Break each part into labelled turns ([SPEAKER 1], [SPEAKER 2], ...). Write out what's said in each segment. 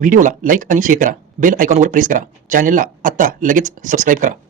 [SPEAKER 1] व्हिडिओला लाईक आणि शेअर करा. बेल आयकॉनवर प्रेस करा. चॅनलला आत्ता लगेच सबस्क्राईब करा.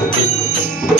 [SPEAKER 2] Thank you.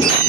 [SPEAKER 2] Thank